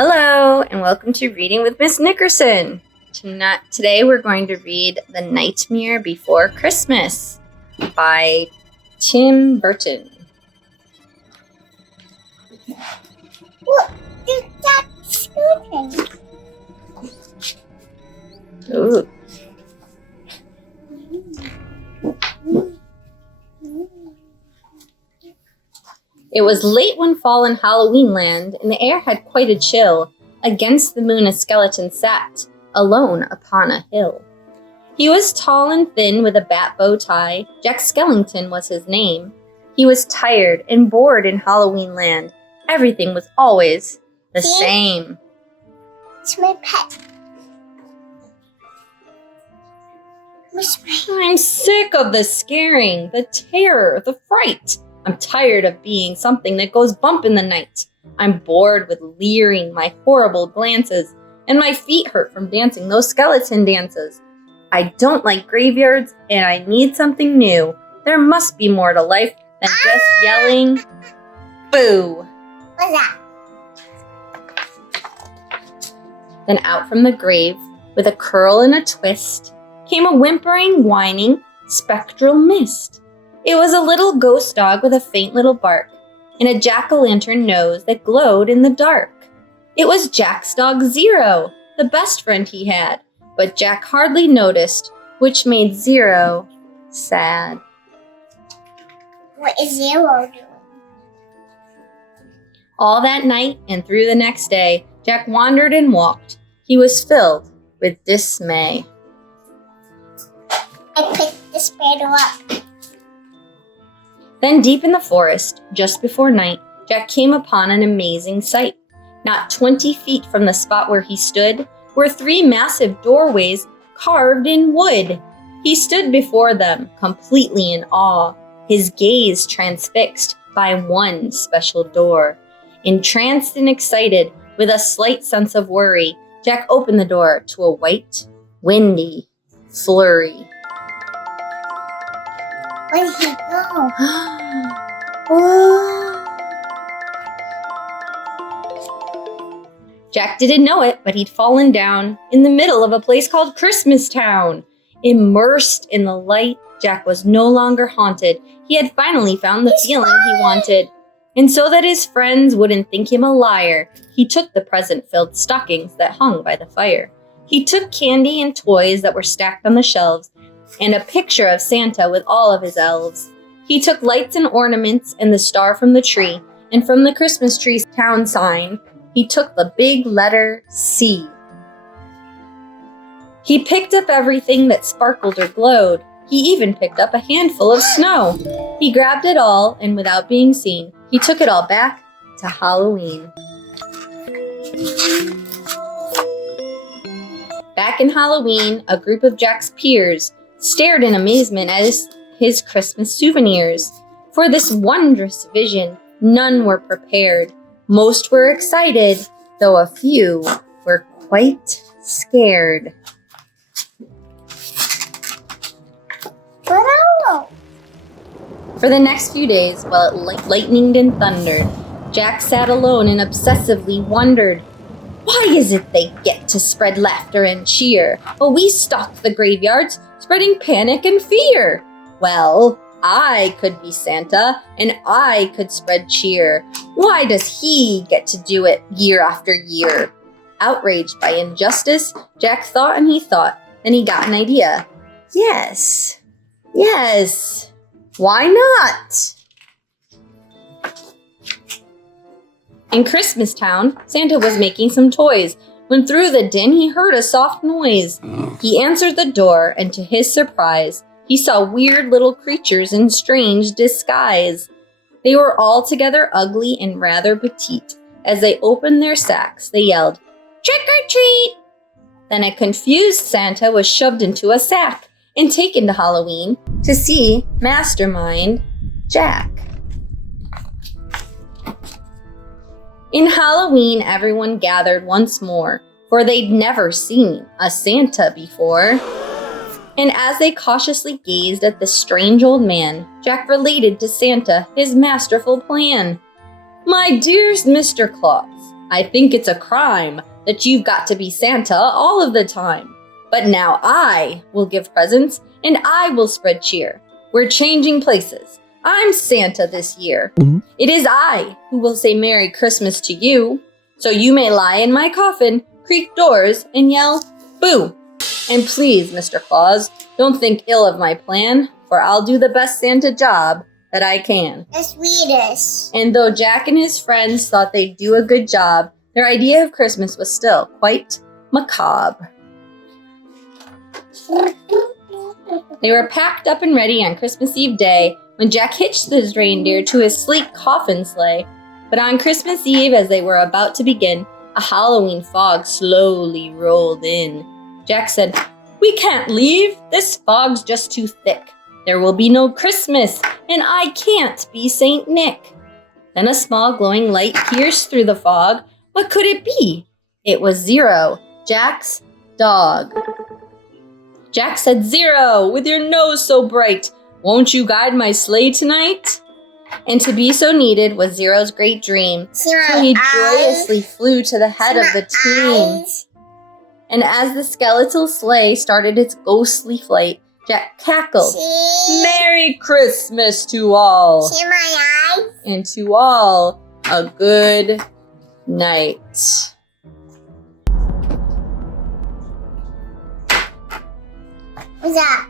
Hello, and welcome to Reading with Miss Nickerson. Today we're going to read The Nightmare Before Christmas by Tim Burton. Look, there's that skeleton. Ooh. It was late one fall in Halloween land, and the air had quite a chill. Against the moon a skeleton sat, alone upon a hill. He was tall and thin with a bat bow tie. Jack Skellington was his name. He was tired and bored in Halloween land. Everything was always the same. It's my pet. I'm sick of the scaring, the terror, the fright. I'm tired of being something that goes bump in the night. I'm bored with leering my horrible glances, and my feet hurt from dancing those skeleton dances. I don't like graveyards, and I need something new. There must be more to life than just yelling, boo. What's that? Then out from the grave, with a curl and a twist, came a whimpering, whining, spectral mist. It was a little ghost dog with a faint little bark, and a jack-o'-lantern nose that glowed in the dark. It was Jack's dog Zero, the best friend he had, but Jack hardly noticed, which made Zero sad. What is Zero doing? All that night and through the next day, Jack wandered and walked. He was filled with dismay. I picked the spider up. Then deep in the forest, just before night, Jack came upon an amazing sight. Not 20 feet from the spot where he stood were 3 massive doorways carved in wood. He stood before them, completely in awe, his gaze transfixed by one special door. Entranced and excited, with a slight sense of worry, Jack opened the door to a white, windy flurry. Where did he go? Jack didn't know it, but he'd fallen down in the middle of a place called Christmas Town. Immersed in the light, Jack was no longer haunted. He had finally found the feeling he wanted. And so that his friends wouldn't think him a liar, he took the present-filled stockings that hung by the fire. He took candy and toys that were stacked on the shelves, and a picture of Santa with all of his elves. He took lights and ornaments and the star from the tree, and from the Christmas tree's town sign, he took the big letter C. He picked up everything that sparkled or glowed. He even picked up a handful of snow. He grabbed it all, and without being seen, he took it all back to Halloween. Back in Halloween, a group of Jack's peers stared in amazement at his Christmas souvenirs. For this wondrous vision, none were prepared. Most were excited, though a few were quite scared. Bravo! For the next few days, while it lightninged and thundered, Jack sat alone and obsessively wondered, why is it they get to spread laughter and cheer, while we stalk the graveyards, spreading panic and fear? Well, I could be Santa, and I could spread cheer. Why does he get to do it year after year? Outraged by injustice, Jack thought and he thought. Then he got an idea. Yes, why not? In Christmas Town, Santa was making some toys, when through the din he heard a soft noise. He answered the door, and to his surprise, he saw weird little creatures in strange disguise. They were altogether ugly and rather petite. As they opened their sacks, they yelled, "Trick or treat!" Then a confused Santa was shoved into a sack and taken to Halloween to see Mastermind Jack. In Halloween, everyone gathered once more, for they'd never seen a Santa before. And as they cautiously gazed at the strange old man, Jack related to Santa his masterful plan. "My dearest Mr. Claus, I think it's a crime that you've got to be Santa all of the time. But now I will give presents and I will spread cheer. We're changing places. I'm Santa this year. It is I who will say Merry Christmas to you. So you may lie in my coffin, creak doors, and yell, boo. And please, Mr. Claus, don't think ill of my plan, for I'll do the best Santa job that I can. The sweetest. And though Jack and his friends thought they'd do a good job, their idea of Christmas was still quite macabre. They were packed up and ready on Christmas Eve day when Jack hitched his reindeer to his sleek coffin sleigh. But on Christmas Eve, as they were about to begin, a Halloween fog slowly rolled in. Jack said, "We can't leave. This fog's just too thick. There will be no Christmas, and I can't be Saint Nick." Then a small glowing light pierced through the fog. What could it be? It was Zero, Jack's dog. Jack said, "Zero, with your nose so bright, won't you guide my sleigh tonight?" And to be so needed was Zero's great dream. See So my he eyes? joyously flew to the head See of my the team. eyes? And as the skeletal sleigh started its ghostly flight, Jack cackled, See? "Merry Christmas to all, See my eyes? and to all a good night." What's that?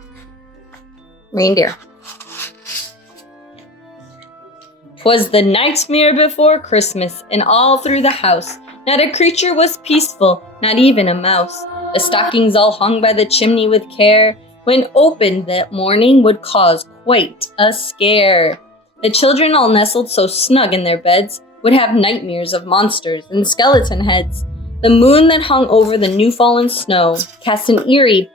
Reindeer. 'Twas the nightmare before Christmas, and all through the house not a creature was peaceful, not even a mouse. The stockings all hung by the chimney with care, when opened that morning would cause quite a scare. The children all nestled so snug in their beds would have nightmares of monsters and skeleton heads. The moon that hung over the new-fallen snow cast an eerie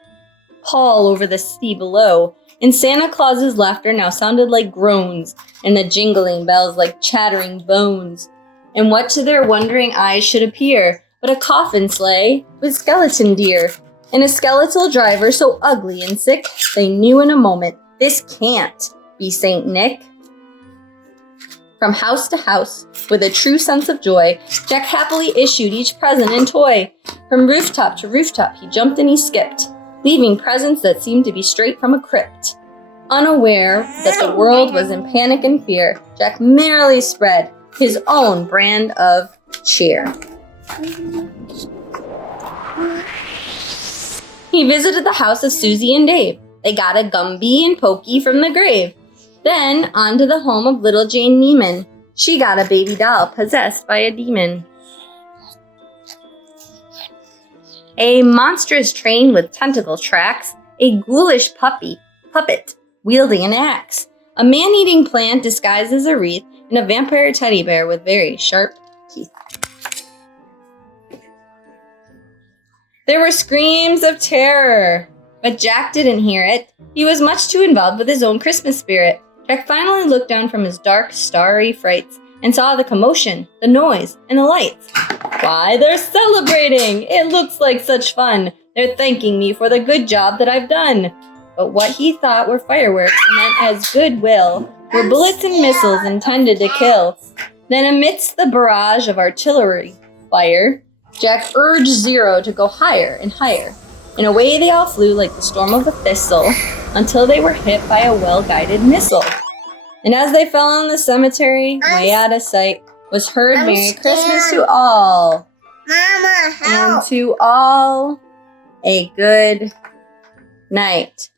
pall over the sea below, and Santa Claus's laughter now sounded like groans, and the jingling bells like chattering bones. And what to their wondering eyes should appear but a coffin sleigh with skeleton deer, and a skeletal driver so ugly and sick they knew in a moment, this can't be Saint Nick. From house to house, with a true sense of joy, Jack happily issued each present and toy. From rooftop to rooftop he jumped and he skipped, leaving presents that seemed to be straight from a crypt. Unaware that the world was in panic and fear, Jack merrily spread his own brand of cheer. He visited the house of Susie and Dave. They got a Gumby and Pokey from the grave. Then on to the home of little Jane Neiman. She got a baby doll possessed by a demon. A monstrous train with tentacle tracks, a ghoulish puppet wielding an axe, a man-eating plant disguised as a wreath, and a vampire teddy bear with very sharp teeth. There were screams of terror, but Jack didn't hear it. He was much too involved with his own Christmas spirit. Jack finally looked down from his dark, starry frights and saw the commotion, the noise, and the lights. Why, they're celebrating! It looks like such fun. They're thanking me for the good job that I've done. But what he thought were fireworks meant as goodwill were bullets and missiles intended to kill. Then amidst the barrage of artillery fire, Jack urged Zero to go higher and higher. And away they all flew like the storm of a thistle until they were hit by a well-guided missile. And as they fell in the cemetery, way out of sight, was heard I'm Merry scared. Christmas to all, Mama, and help. to all a good night.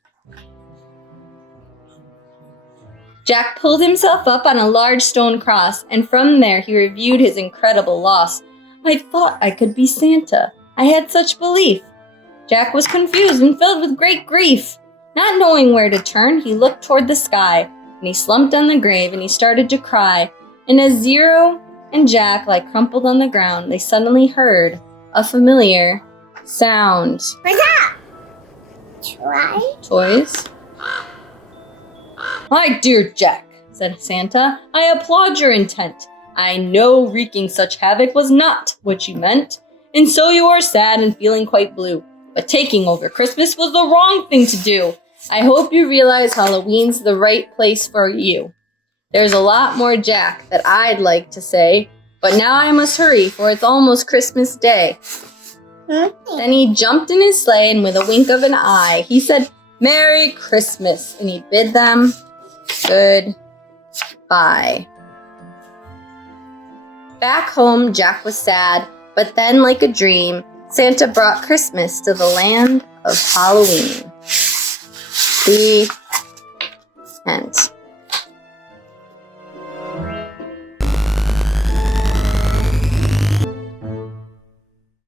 Jack pulled himself up on a large stone cross, and from there he reviewed his incredible loss. I thought I could be Santa. I had such belief. Jack was confused and filled with great grief. Not knowing where to turn, he looked toward the sky, and he slumped on the grave and he started to cry. And as Zero and Jack lay crumpled on the ground, they suddenly heard a familiar sound. What's that? Try? Toys? My dear Jack, said Santa, I applaud your intent. I know wreaking such havoc was not what you meant, and so you are sad and feeling quite blue. But taking over Christmas was the wrong thing to do. I hope you realize Halloween's the right place for you. There's a lot more, Jack, that I'd like to say, But now I must hurry, for it's almost Christmas Day. Then he jumped in his sleigh, and with a wink of an eye, he said, "Merry Christmas," and he bid them goodbye. Back home, Jack was sad, but then, like a dream, Santa brought Christmas to the land of Halloween. The